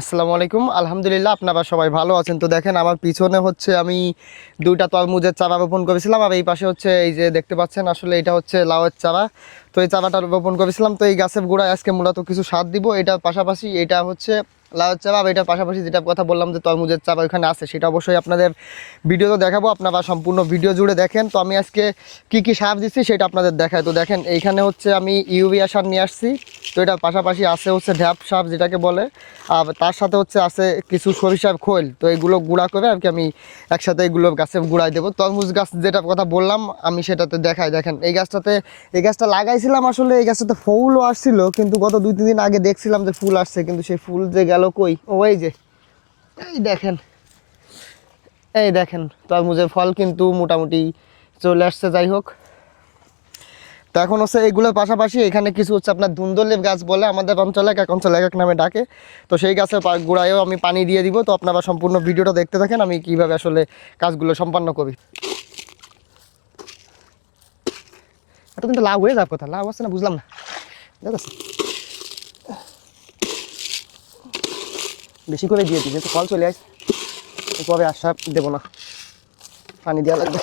আসসালামু আলাইকুম। আলহামদুলিল্লাহ, আপনারা সবাই ভালো আছেন। তো দেখেন, আমার পিছনে হচ্ছে আমি দুইটা তরমুজের চারা রোপণ করেছিলাম, আর এই পাশে হচ্ছে এই যে দেখতে পাচ্ছেন, আসলে এটা হচ্ছে লাউয়ের চারা। তো এই চারাটা রোপণ করেছিলাম। তো এই গাছের গোড়ায় আজকে মূলত কিছু সার দিব। এটার পাশাপাশি এটা হচ্ছে লাউয়ের চারা, আর এটার পাশাপাশি যেটা কথা বললাম যে তরমুজের চারা ওখানে আছে, সেটা অবশ্যই আপনাদের ভিডিওতে দেখাবো। আপনারা সম্পূর্ণ ভিডিও জুড়ে দেখেন। তো আমি আজকে কি কি সার দিচ্ছি সেটা আপনাদের দেখায়। তো দেখেন, এইখানে হচ্ছে আমি ইউরিয়া সার নিয়ে আসছি। তো এটার পাশাপাশি আছে হচ্ছে ঢ্যাপ সার যেটাকে বলে, আর তার সাথে হচ্ছে আছে কিছু সরিষার খোল। তো এগুলো গুঁড়া করে আর কি আমি একসাথে এগুলো গাছে গুঁড়াই দেবো। তরমুজ গাছ যেটা কথা বললাম আমি সেটাতে দেখাই। দেখেন, এই গাছটা লাগাইছিলাম, আসলে এই গাছটাতে ফুলও আসছিল, কিন্তু গত 2-3 দিন আগে দেখছিলাম যে ফুল আসছে, কিন্তু সেই ফুল যে গেল কই, ওই যে এই দেখেন, এই দেখেন তরমুজের ফল কিন্তু মোটামুটি চলে আসছে। যাই হোক, তো এখন হচ্ছে এইগুলোর পাশাপাশি এখানে কিছু হচ্ছে আপনার ধুন্দলের গাছ বলে, আমাদের অঞ্চলে এক এক অঞ্চলে এক এক নামে ডাকে। তো সেই গাছের গোড়ায়ও আমি পানি দিয়ে দিব। তো আপনারা সম্পূর্ণ ভিডিওটা দেখতে থাকেন আমি কিভাবে আসলে কাজগুলো সম্পন্ন করি। এত কিন্তু লাভ হয়ে যাওয়ার কথা, লাভ আছে না বুঝলাম না। ঠিক আছে, বেশি করে দিয়ে দিই, যেহেতু ফল চলে আসে, পরে আশা দেবো না, পানি দেওয়া লাগবে।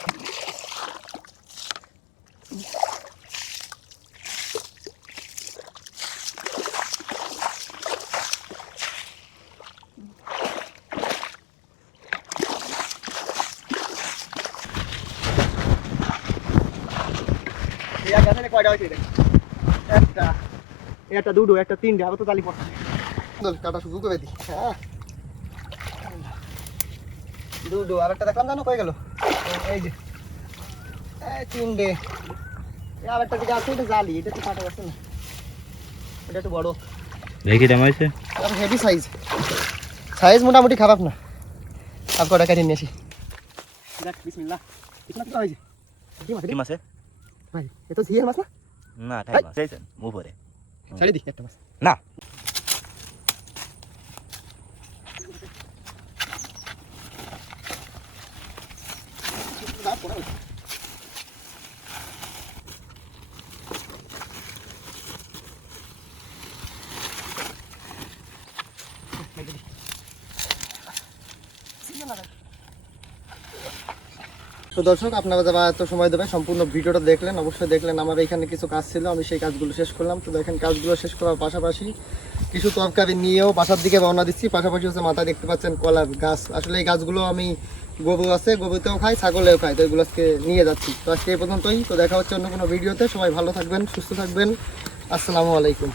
কয়টা হয়েছে? একটা, একটা, দুটো, একটা, তিনটে, আবার তো তালি পড়ছে। কাটা শুরু করে দিই। হ্যাঁ, দুটো, আর একটা দেখলাম জানো কয়ে গেল, এই যে তিনটে। আর একটা দিকে আছে, এটা জালি, এটা তো কাটা যাচ্ছে না, এটা একটু বড়। দেখি দাম হয়েছে, হেভি সাইজ, সাইজ মোটামুটি খারাপ না। আর কটা কাটিয়ে নিয়ে আসি। দেখ, বিসমিল্লাহ। এটা কি হয়েছে? কি মাছে? ভাই, এ তো ঝিয়ের মাছ না? না, ঠাই মাছ এইছেন মুখ ভরে। ছাড়ি দি একটা মাছ। না, তো দর্শক, আপনারা যারা এত সময় দেবে সম্পূর্ণ ভিডিওটা দেখলেন, অবশ্যই দেখলেন। আমার এখানে কিছু কাজ ছিল, আমি সেই কাজগুলো শেষ করলাম। তো দেখেন, কাজগুলো শেষ করার পাশাপাশি কিছু তরকারি নিয়েও বাসার দিকে রওনা দিচ্ছি। পাশাপাশি হচ্ছে মাথায় দেখতে পাচ্ছেন কলার গাছ। আসলে এই গাছগুলো আমি গরু আছে, গরুতেও খাই, ছাগলেও খাই, তো এগুলো আজকে নিয়ে যাচ্ছি। তো আজকে এই পর্যন্তই। তো দেখা হচ্ছে অন্য কোনো ভিডিওতে। সবাই ভালো থাকবেন, সুস্থ থাকবেন। আসসালামু আলাইকুম।